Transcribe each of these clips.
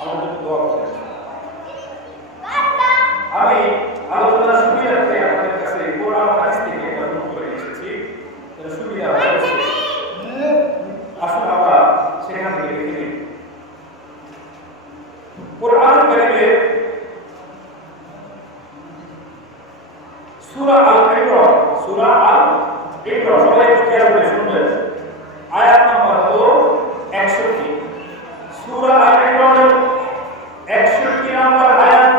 আমাদের জন্য দোয়া করেন। আমি আলোচনার সুবিধার্থে আপনাদের কাছে কোরআন হাদিস থেকে একটা নোট করে এসেছি, সুবিধা হয়েছে। আসুন আমরা সেখান থেকে দেখে নিই। কোরআন কারীমের সূরা আল-ইমরান, সূরা আল-ইমরান সবাই একটু খেয়াল করে শুনবেন। আয়াত নম্বর হলো 61। সূরা আল-ইমরানের 61 নম্বর আয়াত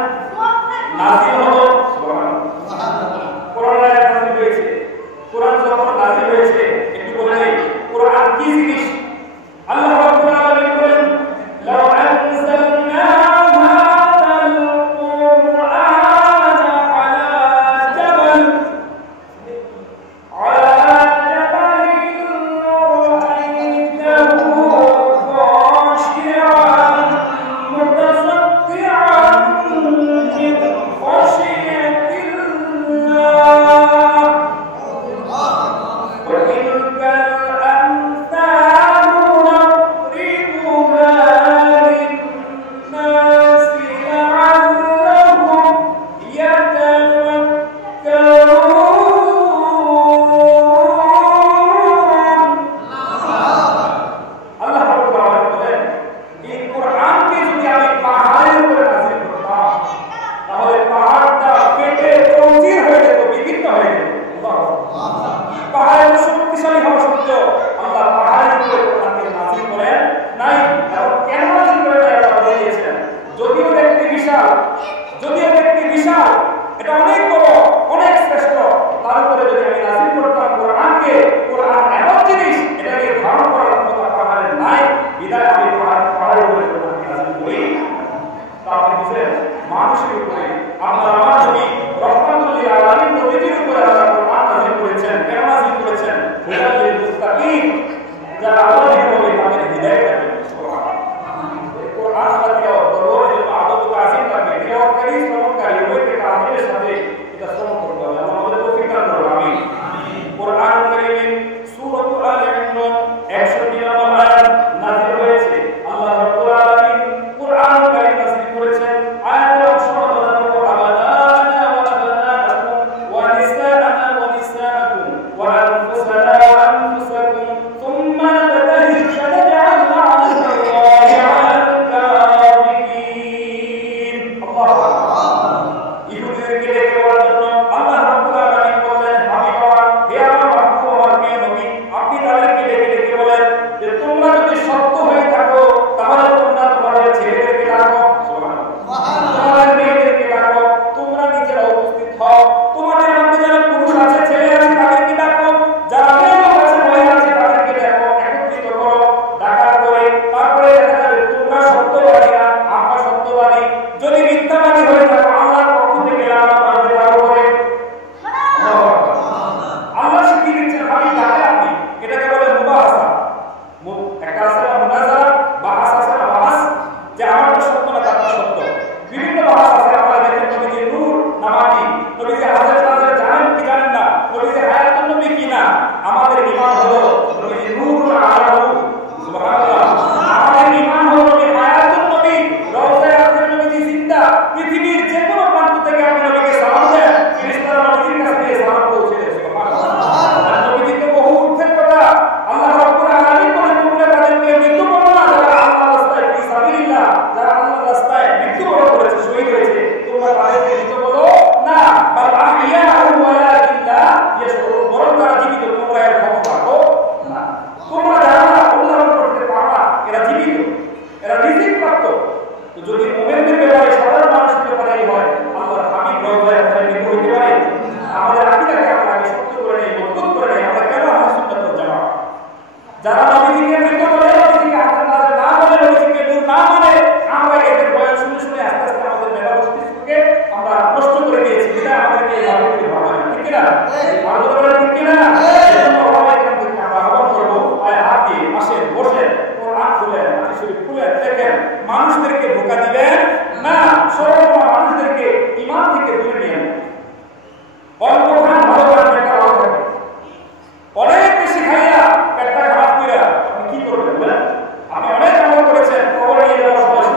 নাযিল হলো। সুবহানাল্লাহ। কোরআন আয়াত নাযিল হয়েছে। কোরআন যখন নাযিল হয়েছে একটু বলে নেই কোরআন কি জিনিস। আল্লাহ রাব্বুল আলামিন বলেন, লাউ আনজালনা হাযাল কুরআন আলা জাবাল রাআইতাহু খাশি'আন মুতাsaddi'an min khashyatillah wa tilkal amthalu nadribuha lin-nasi la'allahum yatafakkarun। আল্লাহ রাব্বুল আলামিন বলেন, এই কোরআনকে যদি আমি পাহাড়ের উপরে নাযিল করতাম তাহলে পাহাড়টা কেটে তৌজির হয়ে যেত, বিদীর্ণ হয়ে যেত। পাহাড়ের শক্তিশালী হওয়া সত্ত্বেও আল্লাহ পাহাড়ের উপরে কোরআনকে নাযিল করেন নাই। কারণ কেন নাযিল করেন নাই আল্লাহ বলে দিয়েছেন। যদিও ব্যক্তি বিশাল, এটা অনেক বড়, অনেক শ্রেষ্ঠ, তার উপরে যদি আমি নাযিল করতাম কোরআনকে, কোরআন এমন জিনিস এটাকে ধারণ করার ক্ষমতা পাহাড়ের নাই, বিধায় আমি পাহাড়ের উপরে কোরআনকে নাযিল করি। তারপরে বুঝলেন মানুষের উপরে আপনার আমার নবী রাহমাতুল লিল আলামিন নবীর উপরে আল্লাহ কোরআন নাযিল করেছেন। কেন নাযিল করেছেন? হুদাল লিল মুত্তাকিন, যারা আল্লাহর হবে তাদের হিদায়াত হবে। সুবহানাল্লাহ। কোরআন আল্লাহ বড় এবং আদব তাজিম করবে, তেলাওয়াতকারী শ্রবণকারী উভয়কে তাজিমের সাথে এটা শ্রবণ করতে হবে। আল্লাহ আমাদের তৌফিক দান করুন। আমিন। কোরআন কারীমের সূরাতুল আল-ইমরান 61 নম্বর আয়াত নাযিল হয়েছে। আল্লাহ রাব্বুল আলামিন কোরআন কারীম নাযিল করেছেন। আয়াতের অংশ হলো আবাদানা ওয়া আবাদানাকুম ওয়া নিসাআনা ওয়া নিসাআকুম ওয়া আনফুসানা ওয়া আনফুসাকুম থুম্মা নাবতাহিল ফানাজআল লা'নাতাল্লাহি 'আলাল কাযিবিন। আল্লাহু আকবার। ইহুদিদেরকে ডেকে বলার জন্য আল্লাহ রাব্বুল আলামিন বলেন, আমি আমার হে আমার মাহবুব আমার প্রিয় নবী, আপনি তাদেরকে ডেকে ডেকে বলেন যে তোমরা যদি সত্য হয়ে থাকো তাহলে তোমরা তোমাদের ছেলেদেরকে ডাকো। সুবহানাল্লাহ। তোমাদের মেয়েদেরকে ডাকো, তোমরা নিজেরা উপস্থিত হও, তোমাদের মধ্যে যারা পুরুষ আছে ছেলে আছে তাদেরকে ডাকো, যারা মেয়ে আছে মহিলা আছে তাদেরকে ডাকো, একত্রিত করো। ডাকার পরে তারপরে দেখা যাবে তোমরা সত্যবাদী না, আমরা সত্যবাদী। যদি মিথ্যাবাদী হয়ে থাকো আল্লাহর পক্ষ থেকে লানত আসবে তার উপরে। আল্লাহ শিখিয়ে দিচ্ছেন আমি ডাকে আপনি, এটাকে বলে মুবাহাসা। একটা আছে না মুনাজারা, বাহাস আছে না বাহাস, যে আমারটা সত্য না তারটা সত্য। বিভিন্ন বাহাস আছে। আমরা দেখেন নবীজি নূর না মাটি, নবীজি হাজরত জানেন কি জানেন না, নবীজি হায়াতুন নবী কি না। আমাদের ঈমান হলো নবীজি নূর না আলাহু। সুবহানাল্লাহ। আমাদের ঈমান হলো নবী হায়াতুন নবী, রওজায়ে আখির নবীজি জিন্দা। পৃথিবীর যে কোনো প্রান্ত থেকে আপনি নবীকে সালাম দেন, ফেরেশতারা নবীর কাছে দিয়ে সালাম পৌঁছে দেয়। সুবহানাল্লাহ। নবীজি তো বহু ঊর্ধ্বের কথা। আল্লাহ রাব্বুল আলামিন বলেন তোমরা তাদেরকে মৃত্যু বলো না যারা আল্লাহর রাস্তায় ফি সাবিলিল্লাহ, যারা আল্লাহর রাস্তায় মৃত্যুবরণ করেছে, শহীদ হয়েছে, তোমরা তাদেরকে মৃত্যু বলো না। বাল আহইয়াউ ওয়ালাকিন লা ইয়াশউরুন, বরং তারা জীবিত, তোমরা এর খবর রাখো না। তোমরা যারা অনুধাবন করতে পারো না এরা জীবিত, এরা রিজিক প্রাপ্ত। তো যদি মুমিনদের ব্যাপারে সাধারণ মানুষের ব্যাপারে এই হয়, আল্লাহর হাবিব রওজায়ে আখিরে মৃত্যু হতে পারে? আমাদের আকীদাকে আমরা আগে শক্ত করে নেই, মজবুত করে নেই। আমরা কেন আহলে সুন্নাত ওয়াল জামাত? যারা নবীজিকে মৃত্যু বলে, নবীজিকে হাজরত না বলে, নবীজিকে নূর না মানে, আমরা এদের বয়ান শুনে শুনে আস্তে আস্তে আমাদের মেধা মস্তিষ্ককে আমরা নষ্ট করে দিয়েছি। এটা আমাদেরকে এই ভাবে করতে হবে না, ঠিক কি না? আর যদি বলেন ঠিক কি না? এজন্য ওলামায়ে কেরামদেরকে আমরা আহ্বান করব, পায়ে হাত দিয়ে আসেন, বসেন, কোরআন খুলেন, হাদিস শরীফ খুলেন, দেখেন। মানুষদেরকে ধোঁকা দিবেন না, সর্বদা মানুষদেরকে ঈমান থেকে দূরে নিয়ে আনবেন। অল্প খান ভালো খান, একটা ভালো থাকে। অনেক বেশি খাইয়া পেটটা খারাপ কইরা আপনি কি করবেন বলেন? আপনি অনেক আমল করেছেন, খবর নিয়ে যাওয়ার সময়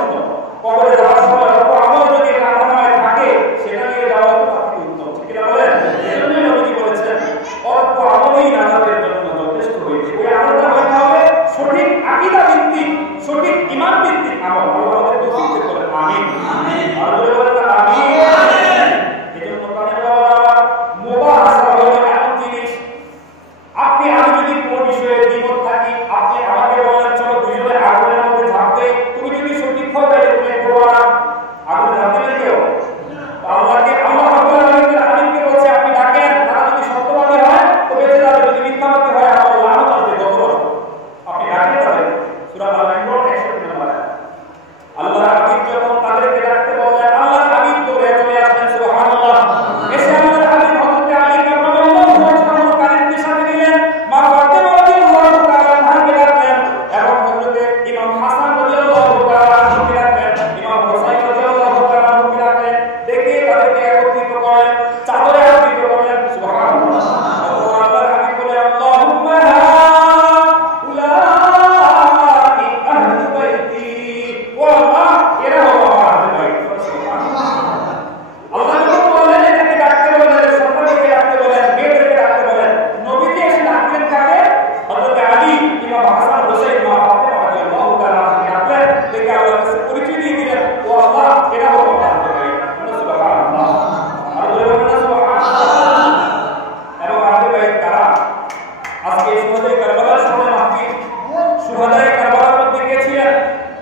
শুহাদায়ে কারবালার মধ্যে কে ছিলেন?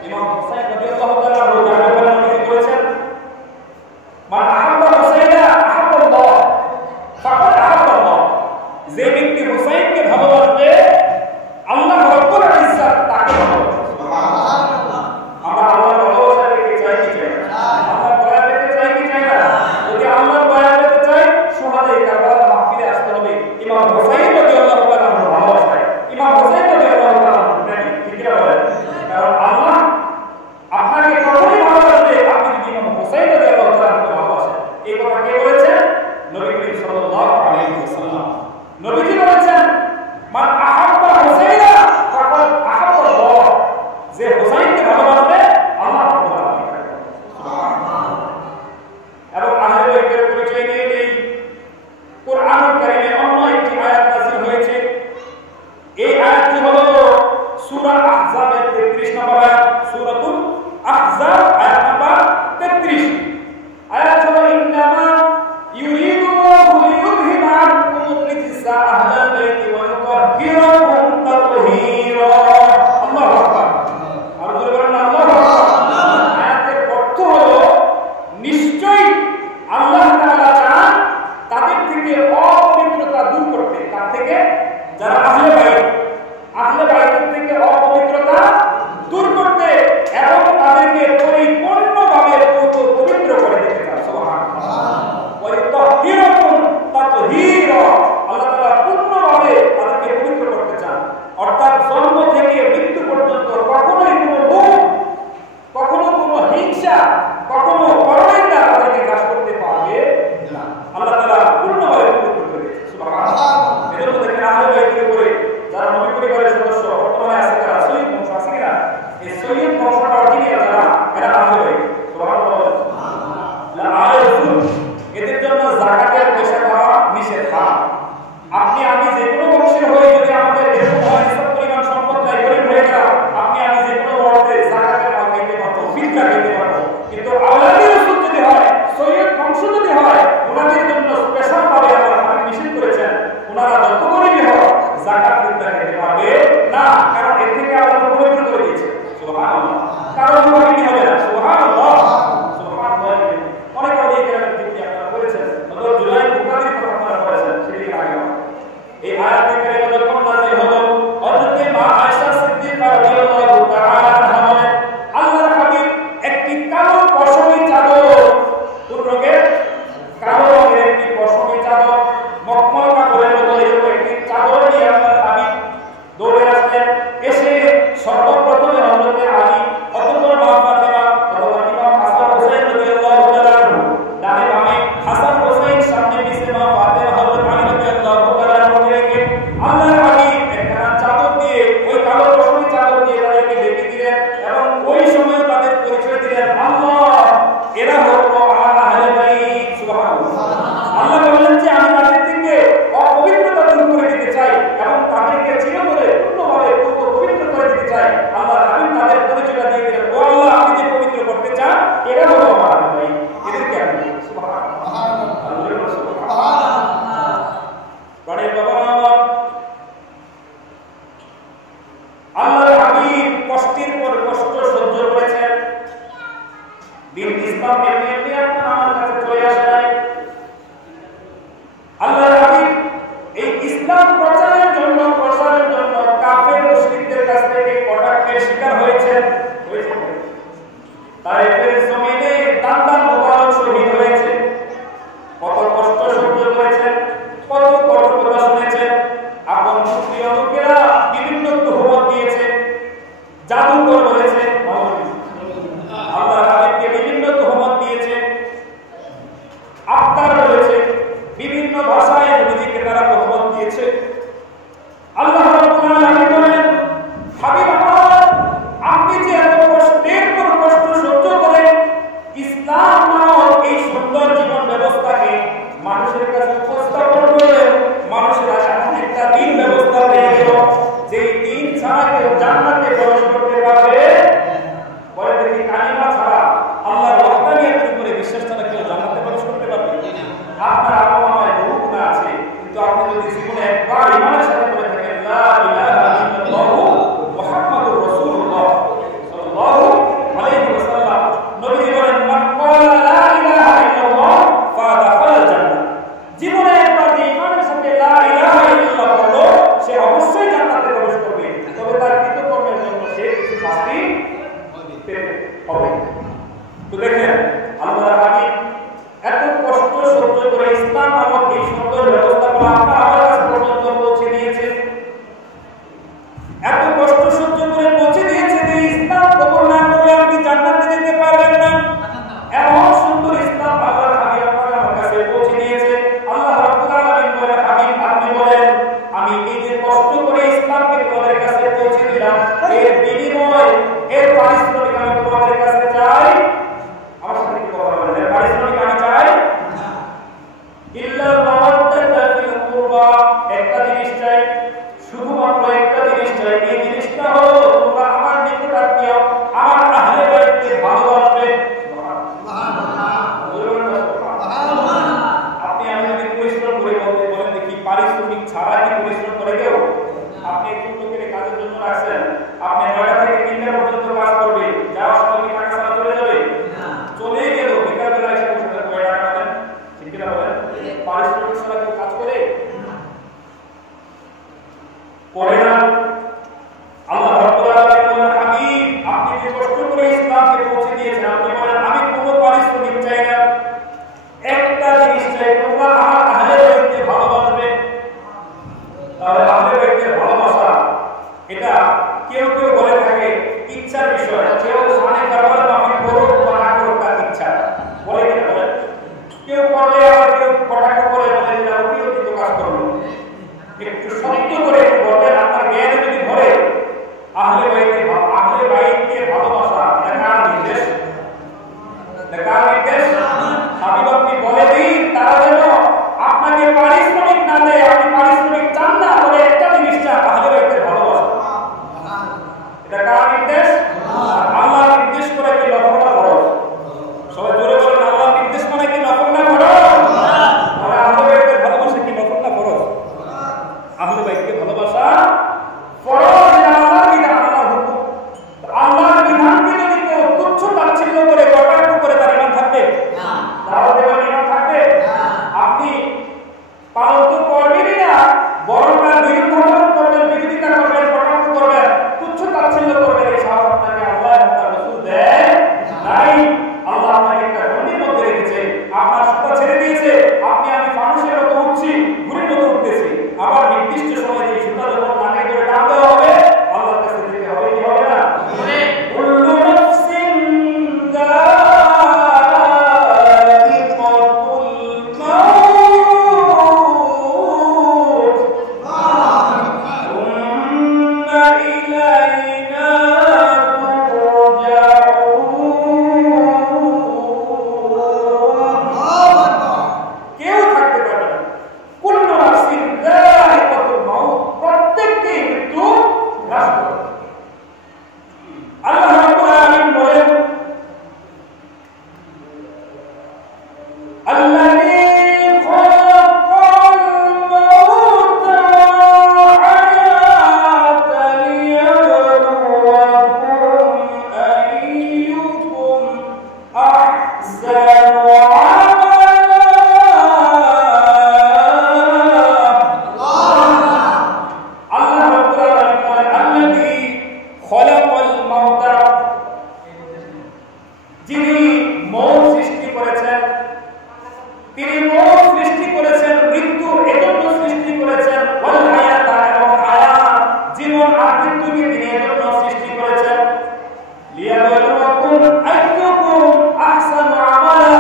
ইমাম হুসাইন রাদিয়াল্লাহু তাআলা আনহু। যার ব্যাপারে নবী বলেছেন, মান আহাব্বা হুসাইনা আহাব্বাল্লাহ ফাকাদ আহাব্বাল্লাহ। যে ব্যক্তি হুসাইনকে ভালোবাসবে আল্লাহ রাব্বুল ইজ্জত তাকে ভালোবাসবে। সুবহানাল্লাহ। আমরা আল্লাহর ভালোবাসা পেতে চাই কি চাই না? আল্লাহর দয়া পেতে চাই কি চাই না? যদি আল্লাহর দয়া পেতে চাই শুহাদায়ে কারবালার মাহফিলে আসতে হবে। ইমাম হুসাইন রাদিয়াল্লাহু তাআলা আনহু ভালোবাসেন। ইমাম হুসাইন রাদিয়াল্লাহু তাআলা আনহু নবী ঠিক কি বলেন? কারণ আল্লাহ আপনাকে কখনোই ভালোবাসবে আপনি যদি ইমাম হুসাইন রাদিয়াল্লাহু তাআলা আনহুকে ভালোবাসেন। এই কথা কে বলেছেন? নবী করিম সাল্লাল্লাহু আলাইহি ওয়াসাল্লাম। নবীজি বলেছেন, মান আহাব্বা হুসাইনা ফাকাদ আহাব্বাল্লাহ। যে হুসাইনকে ভালোবাসবে আল্লাহ রাব্বুল আলামিন তাকে। সুবহানাল্লাহ। এবং আহলে বাইতের পরিচয় নিয়ে নেই। কোরআনুল কারীমে অন্য একটি আয়াত নাযিল হয়েছে। এই আয়াতটি হলো সূরা আহজাবের 33 নম্বর আয়াত। সূরাতুল আহজাব আয়াত নাম্বার 33। আয়াত হলো ইন্নামা ইউরিদুল্লাহু লিইউযহিবা আনকুম রিজসা আহলাল বাইতি ওয়া ইউতাহহিরাকুম তাতহীরা। আল্লাহু আকবার। আর জোরে বলেন আল্লাহু আকবার। আয়াতের অর্থ হলো নিশ্চয়ই আল্লাহ তাআলা চান তাদের থেকে অপবিত্রতা দূর করতে। তার থেকে যারা আহলে বাইতের থেকে অপবিত্রতা দূর করতে এবং তাদেরকে পরিপূর্ণভাবে পবিত্র করে দিতে চান। সুবহানাল্লাহ। ওয়া ইউতাহহিরাকুম তাতহীরা। আল্লাহ তাআলা পূর্ণভাবে তাদেরকে পবিত্র করতে চান। অর্থাৎ জন্ম থেকে মৃত্যু পর্যন্ত কখনোই কোনো লোভ, কখনো কোনো হিংসা, কখনো পরনিন্দা তাদেরকে গ্রাস করতে পারবে না। আল্লাহ তাআলা পূর্ণভাবে পবিত্র করে দিয়েছেন। সুবহানাল্লাহ। এজন্য দেখেন আহলে বাইতের উপরে যারা নবী পরিবারের সদস্য বর্তমানে আছে, তারা সৈয়দ বংশ আছে কিনা? এই সৈয়দ বংশটা অরিজিনাল যারা, এরা আহলে বাইত। সুবহানাল্লাহ। আহলে রাসূল এদের জন্য যাকাতের পয়সা দেওয়া নিষেধ। আপনি আমি যে কোনো বংশের হয়ে যদি আমাদের এরকম হয় সব পরিমাণ সম্পদ নাই, গরিব হয়ে গেল, আপনি আমি যে কোনো অর্থে যাকাতের মাল খাইতে পারবো, ফিতরা খাইতে পারবো। কিন্তু আওলাদে রাসূল যদি হয়, সৈয়দ বংশ যদি হয়, ওনাদের জন্য স্পেশাল ভাবে আল্লাহ হাবিব নিষেধ করেছেন, ওনারা যত গরিবই হোক যাকাত ফিতরা খেতে পারবে না। কারণ এর থেকে আল্লাহ পবিত্র করে দিয়েছে। সুবহানাল্লাহ। কারণ কি হবে না? সুবহানাল্লাহ। সুবহানাল্লাহ। অনেক অনেক কেরামের দিকে আপনারা বলেছেন, হযরত জুলাইল বুখারীর কথা আপনারা বলেছেন সেদিকে আগে। এই আয়াতে কারিমা যখন নাযিল হলো, হযরত মা আয়েশা সিদ্দিকা রাদিয়াল্লাহু তাআলা আনহা বলেন, আল্লাহর হাবিব একটি কালো পশমি চাদর, কোন রঙের? কালো রঙের একটি পশমি চাদর, মখমল কাপড়ের মতো এরকম একটি চাদর নিয়ে আল্লাহর হাবিব দৌড়ে আসলেন। এসে সর্বপ্রথমে হযরত আলী, অতঃপর মা ফাতেমা, অতঃপর ইমাম হাসান হোসেন রাদিয়াল্লাহু তাআলা আনহু, ডানে বামে হাসান হোসেন, সামনে পিছে মা ফাতেমা, হযরত আলী রাদিয়াল্লাহু তাআলা আনহু রেখে আল্লাহর হাবিব একখানা চাদর দিয়ে, ওই কালো পশমি চাদর দিয়ে তাদেরকে ঢেকে দিলেন এবং ওই সময় তাদের পরিচয় দিলেন, আল্লাহ এরা হলো আমার আহলে বাইত। সুবহানাল্লাহ। আল্লাহ বলেন যে আমি তাদের থেকে অপবিত্রতা দূর করে দিতে চাই এবং তাদেরকে চিরতরে পূর্ণভাবে পবিত্র করে দিতে চাই। আল্লাহ হাবিব তাদের পরিচয়টা দিয়ে দিলেন, ও আল্লাহ আপনি যে পবিত্র করতে চান এরা হলো আমার আহলে বাইত, এদেরকে আপনি। সুবহানাল্লাহ। সুবহানাল্লাহ। প্রাণের বাবা আমার আল্লাহর হাবিব কষ্টের পর কষ্ট সহ্য করেছেন। দিন ইসলাম এমনি এমনি আপনার আমার কাছে চলে আসে নাই। আল্লাহর হাবিব এই ইসলাম প্রচারের জন্য কাফের মুশরিকদের কাছ থেকে কটাক্ষের শিকার হয়েছেন। তায়েফের জমিনে দান মুবারক শহীদ হয়েছে। কত কষ্ট সহ্য করেছেন, কত কঠোরতা শুনেছেন। আপন প্রিয় লোকেরা বিভিন্ন তুহমত দিয়েছে, জাদুকর বলেছে, আল্লাহর হাবিবকে বিভিন্ন তুহমত দিয়েছে, আফতার বলেছে, বিভিন্ন ভাষায় নবীজিকে তারা তুহমত দিয়েছে। আল্লাহ রাব্বুল আলামিন বলেন, হাবিব আমার আপনি যে এত কষ্টের পর কষ্ট সহ্য করে ইসলাম নামক এই সুন্দর জীবন ব্যবস্থাকে মানুষের কাছে উপস্থাপন করলেন, মানুষেরা এমন একটা দিন ব্যবস্থা পেয়ে গেল যে দিন ছাড়া কেউ জান্নাতে প্রবেশ করতে পারবে হবে। তো দেখেন আল্লাহর হাবিব এত কষ্ট সহ্য করে ইসলাম নামক এই সুন্দর ব্যবস্থাপনা আপনার আমার কাছে পর্যন্ত পৌঁছে দিয়েছে। এত কষ্ট সহ্য করে পৌঁছে দিয়েছে যে ইসলাম কবুল না করলে আপনি জান্নাতে যেতে পারবেন না। এমন সুন্দর ইসলাম আল্লাহর হাবিব আপনার আমার কাছে পৌঁছে দিয়েছে। আল্লাহ রাব্বুল আলামিন বলেন, হাবিব আপনি বলেন আমি এই যে কষ্ট করে ইসলামকে তোমাদের কাছে পৌঁছে দিলাম, এর বিনিময় এর পারিশ্রমিক আমি তোমাদের কাছে চাই। আমার সাথে কি কথা বলেন? এর পারিশ্রমিক আমি চাই না। ইল্লাল মাওয়াদ্দাতা ফিল কুরবা, একটা জিনিস চাই, শুধুমাত্র একটা জিনিস চাই। এই জিনিসটা হলো তোমরা আমার নিকট আত্মীয়, আমার আহলে বাইতকে ভালোবাসবে। আপনি আমি যদি পরিশ্রম করে বলেন দেখি পারিশ্রমিক ছাড়া কি পরিশ্রম করে কেউ? আপনি একটু লোকের কাজের জন্য রাখছেন, আপনি 9টা থেকে 3টা পর্যন্ত কাজ করবে, যাওয়ার সময় কি টাকা ছাড়া চলে যাবে? চলে গেল, বেকার বেলা এসে বসে থাকবে, টাকা দেন, ঠিক কিনা বলেন? পারিশ্রমিক ছাড়া কেউ কাজ করে? করে না। আল্লাহ রাব্বুল আলামিন বলেন, হাবিব আপনি যে কষ্ট করে ইসলামকে পৌঁছে দিয়েছেন, আপনি বলেন আমি কোনো পারিশ্রমিক চাই না, একটা জিনিস চাই, তোমরা আমার আহলে বাইতকে ভালোবাসবে। তাহলে আহলে বাইতের ভালোবাসা এটা কেউ কেউ বলে থাকে ইচ্ছার বিষয়, কেউ মানে কারবার মাফিক করুক বা না করুক তার ইচ্ছা, বলে কিনা বলেন? কেউ করলে আবার কেউ কটাক্ষ করে বলে যে অতিরিক্ত কাজ করলো। একটু সত্য করে বলেন, আপনার জ্ঞানে যদি ধরে আহলে বাইতকে ভালোবাসা এটা কার নির্দেশ? এটা কার নির্দেশ? হাবিব আপনি বলে দিন তারা যেন আপনাকে পারিশ্রমিক না দেয়, আপনি পারিশ্রমিক চান না, তবে একটা জিনিস চান, আহলে বাইতের ভালোবাসা। এটা কার নির্দেশ? আল্লাহ নির্দেশ করে কি নফল না ফরজ? সবাই জোরে বলেন, আল্লাহ নির্দেশ মানে কি নফল না ফরজ? তাহলে আহলে বাইতের ভালোবাসা কি নফল না ফরজ? আহলে বাইতকে ভালোবাসা ফরজ, এটা আল্লাহর বিধান, আল্লাহর হুকুম। আল্লাহর বিধানকে যদি কেউ তুচ্ছ তাচ্ছিল্য করে কটাক্ষ করে তার ঈমান থাকবে না? দাওয়াত দেওয়ার ঈমান থাকবে না? আপনি পালন তো করবেনই না, বরং তার বিরুদ্ধাচরণ করবেন, বিরোধিতা করবেন, কটাক্ষ করবেন, তুচ্ছ তাচ্ছিল্য করবেন। এই সাহস আপনাকে আল্লাহ এবং তার রাসূল দেয় নাই। আল্লাহ আপনাকে একটা গণ্ডির মধ্যে রেখেছে, আপনার সুতা ছেড়ে দিয়েছে, আপনি আমি মানুষের মতো উঠছি, ঘুড়ির মতো উঠতেছি, আবার নির্দিষ্ট সময়ে এই সুতা যখন নাকে করে টান দেওয়া হবে আল্লাহর কাছে যেতে হবে, কি হবে না? কুল্লু নাফসিন যায়িকাতুল মাউত সুম্মা ইলাইনা তুরজাউন। কেউ থাকতে পারবে না। কুল্লু নাফসিন যায়িকাতুল মাউত, প্রত্যেককে মৃত্যু গ্রাস করবে। আল্লাহ রাব্বুল আলামিন বলেন, আল্লাযী খালাকাল মাউতা ওয়াল হায়াতা লিয়াবলুয়াকুম আইয়ুকুম আহসানু আমালা। আল্লাহ রাব্বুল আলামিন বলেন, আল্লাযী খালাকাল মাউতা, যিনি মৌত সৃষ্টি করেছেন, তিনি মৌত সৃষ্টি করেছেন, মৃত্যু এজন্য সৃষ্টি করেছেন, ওয়াল হায়াতা এবং হায়াত জীবন আর মৃত্যুকে তিনি এজন্য সৃষ্টি করেছেন, লিয়াবলুয়াকুম আইয়ুকুম আহসানু আমালা,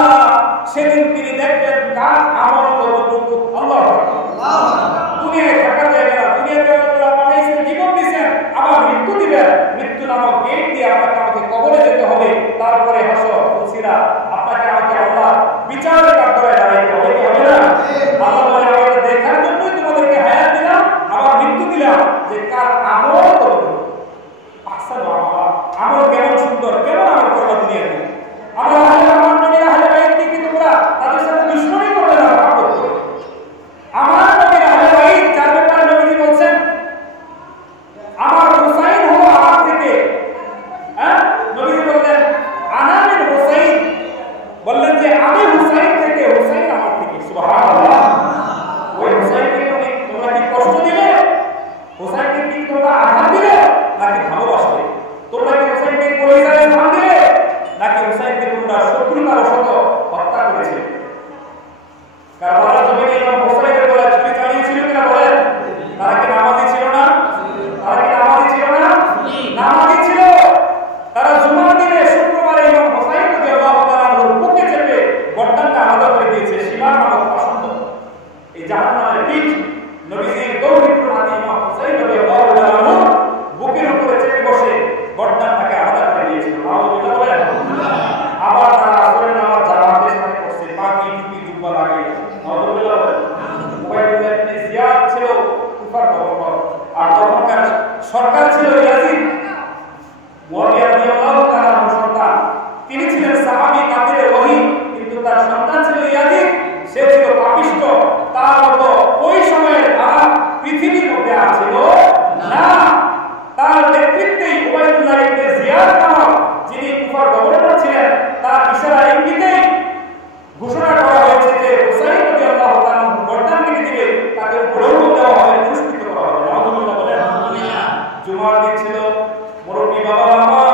সেদিন তিনি দেখবেন কার আমল কতটুকু। আল্লাহু আকবার। দুনিয়ায় থাকা যাবে না, দুনিয়াতে আল্লাহ পাঠাইছেন, জীবন দিয়েছেন, আবার মৃত্যু দিবেন, মৃত্যু নামক গেট দিয়ে আপনাকে আমাকে কবরে যেতে হবে, তারপরে হাসর ফুলসিরা আপনাকে আমাকে আল্লাহ বিচারের কাঠগড়ায় দাঁড়াইতে হবে, কি হবে না? আল্লাহ বলে আমাকে দেখার জন্যই তোমাদেরকে হায়াত দিলাম, আবার মৃত্যু দিলাম, যে কার আমল কতটুকু। আহসানু আমালা, আমল কেমন সুন্দর, কেমন আমল করলো দুনিয়াতে। আমার নবীর আহলে বাইতকে কি তোমরা তাদের সাথে দুশমনি করবে না, ভাব করবে? আমার নবীর আহলে বাইত যার ব্যাপারে নবীজি বলছেন, আমার হুসাইন হলো আমার থেকে, নবীজি বললেন আনা মিন হুসাইন, মুরব্বী বাবা